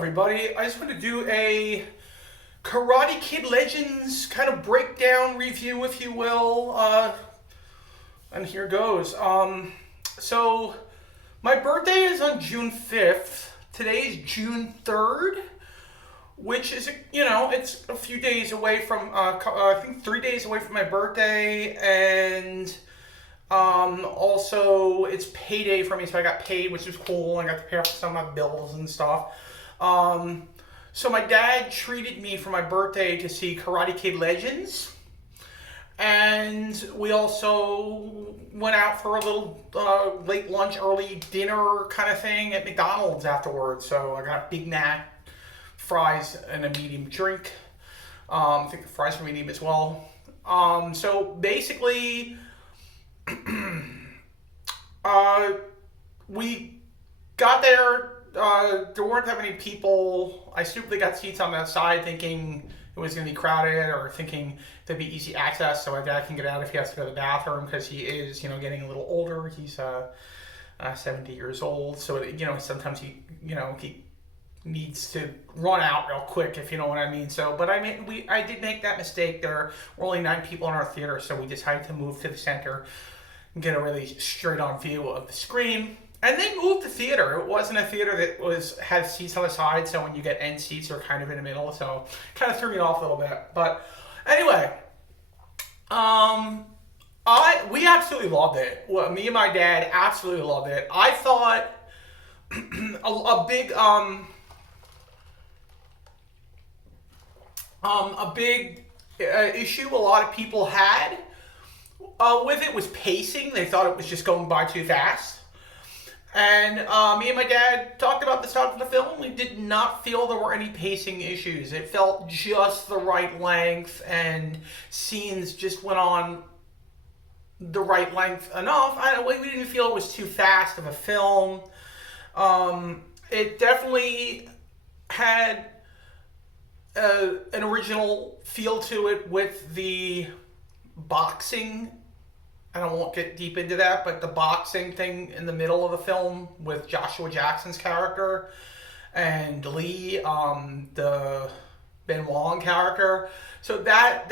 everybody? I just want to do a Karate Kid Legends kind of breakdown review, if you will. And here goes. So my birthday is on June 5th. Today is June 3rd, which is, it's a few days away from, I think 3 days away from my birthday, and also it's payday for me, so I got paid, which was cool. I got to pay off some of my bills and stuff. So my dad treated me for my birthday to see Karate Kid Legends, and we also went out for a little late lunch, early dinner kind of thing at McDonald's afterwards. So I got a Big Mac, fries, and a medium drink. I think the fries were medium as well. So basically, we got there. There weren't that many people. I stupidly got seats on that side thinking it was going to be crowded, or thinking there'd be easy access so my dad can get out if he has to go to the bathroom, because he is, getting a little older. He's 70 years old, so, sometimes he needs to run out real quick, if you know what I mean. So, but I did make that mistake. There were only 9 people in our theater, so we decided to move to the center and get a really straight-on view of the screen. And they moved the theater. It wasn't a theater that had seats on the side, so when you get end seats, they're kind of in the middle, so kind of threw me off a little bit. But anyway, we absolutely loved it. Well, me and my dad absolutely loved it. I thought a big issue a lot of people had with it was pacing. They thought it was just going by too fast. And me and my dad talked about this after the film. We did not feel there were any pacing issues. It felt just the right length, and scenes just went on the right length enough. We didn't feel it was too fast of a film. It definitely had an original feel to it with the boxing. I won't get deep into that, but the boxing thing in the middle of the film with Joshua Jackson's character and Lee, the Ben Wong character. So that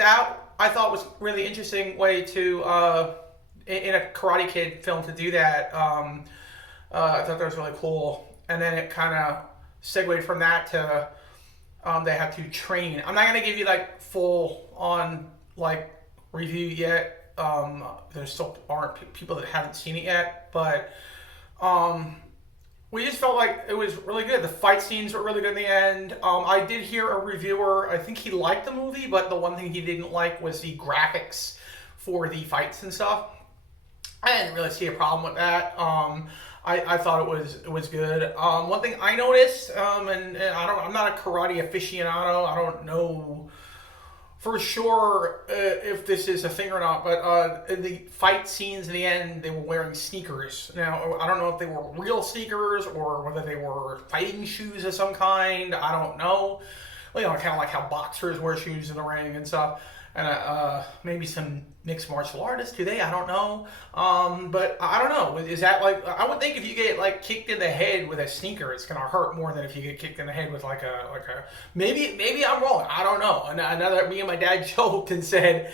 I thought was really interesting way to in a Karate Kid film to do that. I thought that was really cool. And then it kind of segued from that to they have to train. I'm not gonna give you full on review yet. There still aren't people that haven't seen it yet, but we just felt like it was really good. The fight scenes were really good in the end. I did hear a reviewer, I think he liked the movie, but the one thing he didn't like was the graphics for the fights and stuff. I didn't really see a problem with that. I thought it was good. One thing I noticed, and I'm not a karate aficionado. I don't know for sure if this is a thing or not, but in the fight scenes in the end, they were wearing sneakers. Now, I don't know if they were real sneakers or whether they were fighting shoes of some kind. I don't know. Kind of like how boxers wear shoes in the ring and stuff. And maybe some mixed martial artists, do they? I don't know. But I don't know. Is that I would think if you get kicked in the head with a sneaker, it's gonna hurt more than if you get kicked in the head with maybe I'm wrong. I don't know. And another, me and my dad joked and said,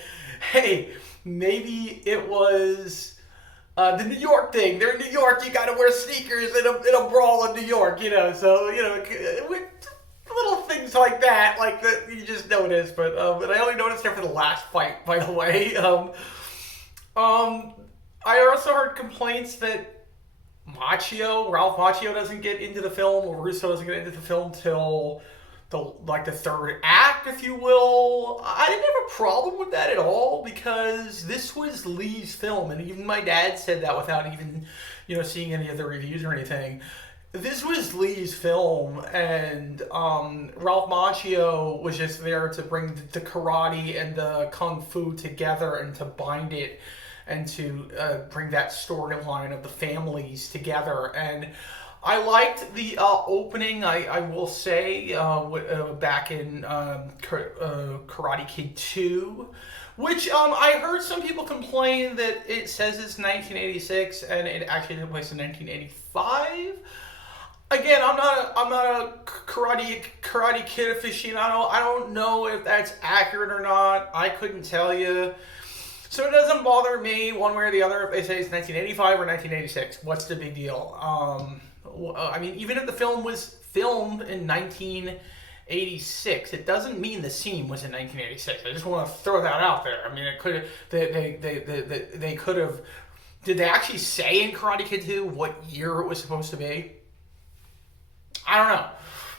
hey, maybe it was the New York thing. They're in New York. You got to wear sneakers in a brawl in New York. So little things like that, that you just notice, but I only noticed it for the last fight, by the way. I also heard complaints that Ralph Macchio doesn't get into the film, or Russo doesn't get into the film till the third act, if you will. I didn't have a problem with that at all, because this was Lee's film, and even my dad said that without even, seeing any of the reviews or anything. This was Lee's film, and Ralph Macchio was just there to bring the karate and the kung fu together and to bind it and to bring that storyline of the families together. And I liked the opening, I will say, back in Karate Kid 2, which I heard some people complain that it says it's 1986 and it actually took place in 1985. Again, I'm not a Karate Kid aficionado. I don't know if that's accurate or not. I couldn't tell you. So it doesn't bother me one way or the other if they say it's 1985 or 1986. What's the big deal? I mean, even if the film was filmed in 1986, it doesn't mean the scene was in 1986. I just want to throw that out there. I mean, it could they could have. Did they actually say in Karate Kid 2 what year it was supposed to be? I don't know.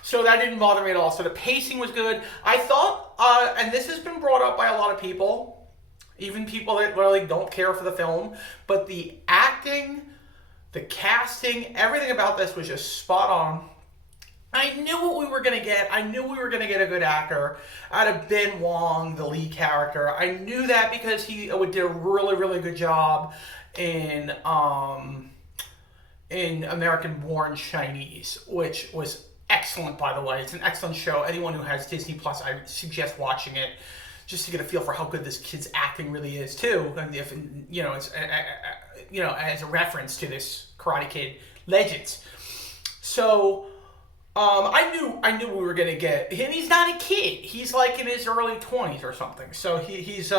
So that didn't bother me at all. So the pacing was good. I thought, and this has been brought up by a lot of people, even people that really don't care for the film, but the acting, the casting, everything about this was just spot on. I knew what we were going to get. I knew we were going to get a good actor out of Ben Wong, the lead character. I knew that because he did a really, really good job in American Born Chinese, which was excellent, by the way. It's an excellent show. Anyone who has Disney Plus, I suggest watching it just to get a feel for how good this kid's acting really is, too. And if it's as a reference to this Karate Kid Legends. So I knew we were gonna get, and he's not a kid. He's like in his early 20s or something. So he's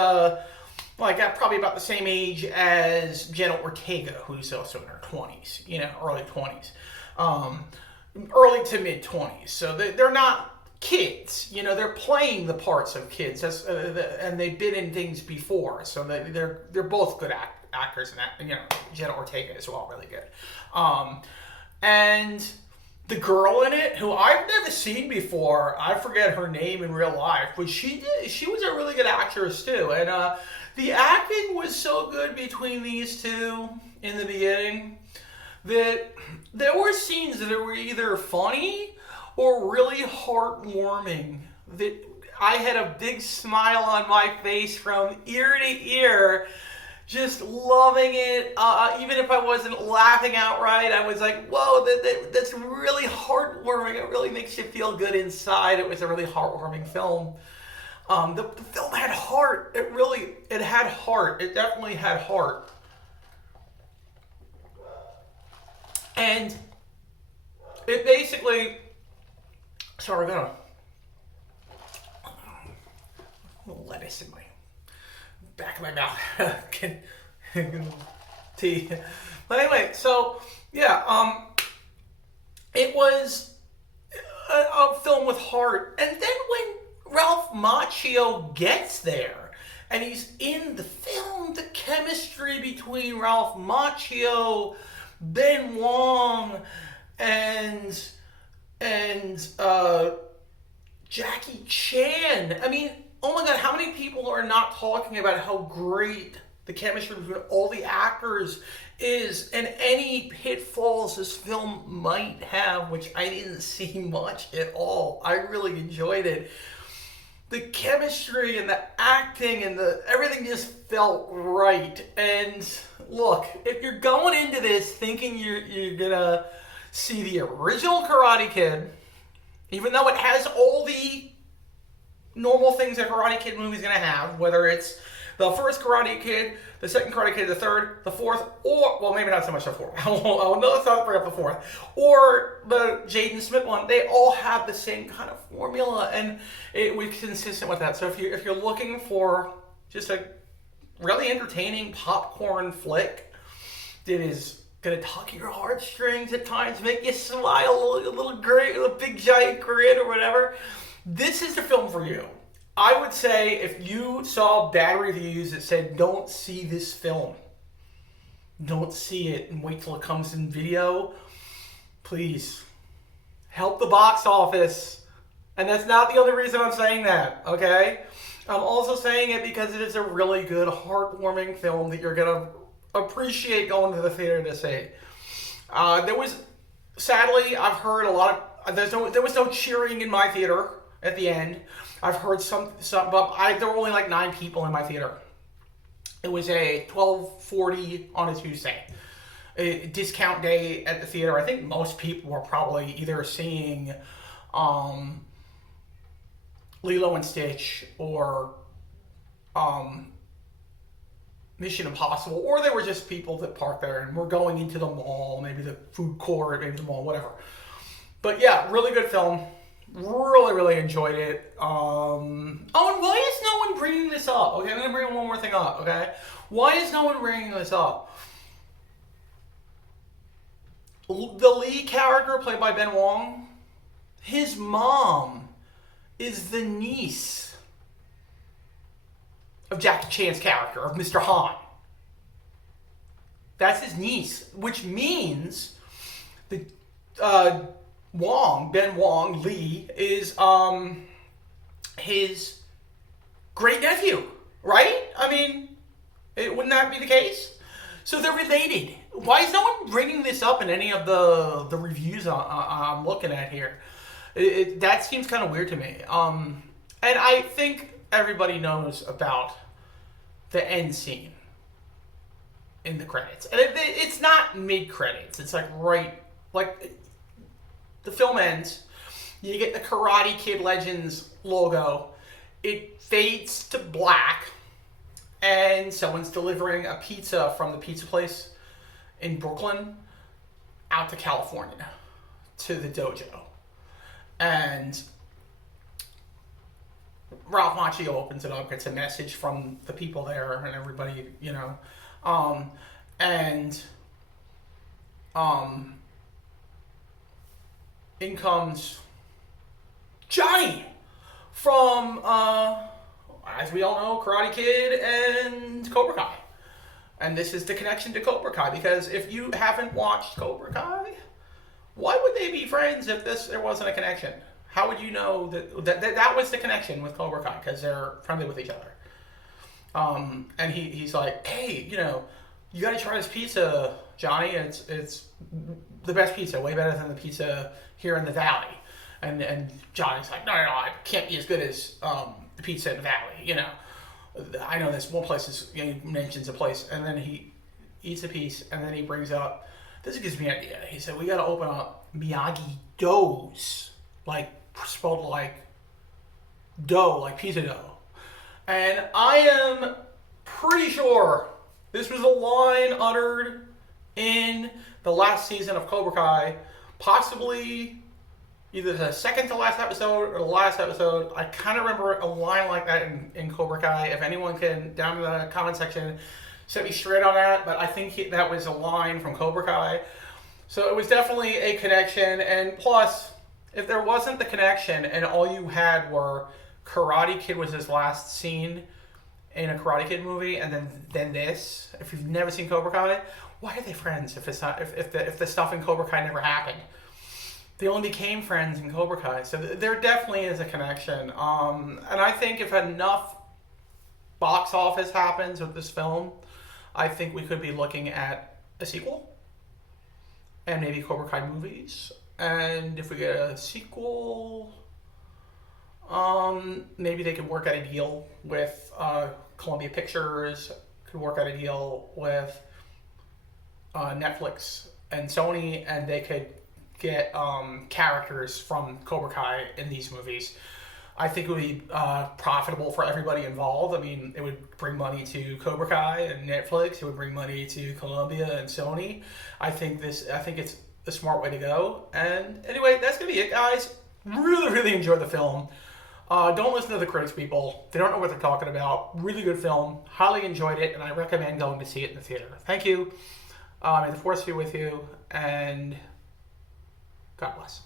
like probably about the same age as Jenna Ortega, who's also in her 20s, early 20s, early to mid 20s. So they're not kids, they're playing the parts of kids, and they've been in things before. So they're both good actors, and Jenna Ortega as well, really good. And the girl in it, who I've never seen before, I forget her name in real life, but she was a really good actress too, and the acting was so good between these two in the beginning that there were scenes that were either funny or really heartwarming. That I had a big smile on my face from ear to ear, just loving it. Even if I wasn't laughing outright, I was like, whoa, that's really heartwarming. It really makes you feel good inside. It was a really heartwarming film. The film had heart. It had heart. It definitely had heart. And it basically, sorry, I got a little lettuce in my back of my mouth. Tea. But anyway, so yeah, it was a film with heart. And then when Ralph Macchio gets there and he's in the film, the chemistry between Ralph Macchio, Ben Wong, and Jackie Chan. I mean, oh my God, how many people are not talking about how great the chemistry between all the actors is, and any pitfalls this film might have, which I didn't see much at all. I really enjoyed it. The chemistry and the acting and everything just felt right. And look, if you're going into this thinking you're gonna see the original Karate Kid, even though it has all the normal things a Karate Kid movie is gonna have, whether it's the first Karate Kid, the second Karate Kid, the third, the fourth, or, well, maybe not so much the fourth. Let's not bring up the fourth. Or the Jaden Smith one. They all have the same kind of formula, and it was consistent with that. So if you're looking for just a really entertaining popcorn flick that is gonna tug your heartstrings at times, make you smile, a little grin, a big giant grin or whatever, this is the film for you. I would say if you saw bad reviews that said, don't see this film, don't see it and wait till it comes in video, please help the box office. And that's not the only reason I'm saying that, okay? I'm also saying it because it is a really good, heartwarming film that you're going to appreciate going to the theater to see. Sadly, I've heard a lot of, there was no cheering in my theater at the end. I've heard some, but there were only like 9 people in my theater. It was a 12:40 on a Tuesday, a discount day at the theater. I think most people were probably either seeing Lilo and Stitch or Mission Impossible, or there were just people that parked there and were going into the mall, maybe the food court, maybe the mall, whatever. But yeah, really good film. Really, really enjoyed it. Oh, and why is no one bringing this up? Okay, I'm gonna bring one more thing up. Okay, why is no one bringing this up? The lead character, played by Ben Wong, his mom is the niece of Jackie Chan's character, of Mr. Han. That's his niece, which means the Ben Wong Lee, is his great nephew, right? I mean, wouldn't that be the case? So they're related. Why is no one bringing this up in any of the reviews I'm looking at here? That seems kind of weird to me. And I think everybody knows about the end scene in the credits, and it's not mid credits. It's like the film ends. You get the Karate Kid Legends logo. It fades to black, and someone's delivering a pizza from the pizza place in Brooklyn out to California to the dojo. And Ralph Macchio opens it up, gets a message from the people there and everybody, in comes Johnny from, as we all know, Karate Kid and Cobra Kai. And this is the connection to Cobra Kai, because if you haven't watched Cobra Kai, why would they be friends if there wasn't a connection? How would you know that was the connection with Cobra Kai? Because they're friendly with each other. And he's like, hey, you got to try this pizza, Johnny. It's the best pizza, way better than the pizza here in the Valley. And Johnny's like, no, it can't be as good as the pizza in the Valley. I know this one place he mentions a place, and then he eats a piece, and then he brings up, this gives me an idea. He said, we got to open up Miyagi-Do's, like spelled like dough, like pizza dough. And I am pretty sure this was a line uttered in the last season of Cobra Kai, possibly either the second to last episode or the last episode. I kind of remember a line like that in Cobra Kai. If anyone can, down in the comment section, set me straight on that. But I think that was a line from Cobra Kai. So it was definitely a connection. And plus, if there wasn't the connection and all you had were Karate Kid was his last scene in a Karate Kid movie, and then this, if you've never seen Cobra Kai, why are they friends if it's not if the stuff in Cobra Kai never happened? They only became friends in Cobra Kai. So there definitely is a connection. And I think if enough box office happens with this film, I think we could be looking at a sequel and maybe Cobra Kai movies. And if we get a sequel, maybe they could work out a deal with Columbia Pictures, could work out a deal with Netflix and Sony, and they could get characters from Cobra Kai in these movies. I think it would be profitable for everybody involved. I mean, it would bring money to Cobra Kai and Netflix. It would bring money to Columbia and Sony. I think it's a smart way to go. And anyway, that's gonna be it, guys. Really, really enjoyed the film. Don't listen to the critics, people. They don't know what they're talking about. Really good film. Highly enjoyed it, and I recommend going to see it in the theater. Thank you. May the force be with you, and God bless.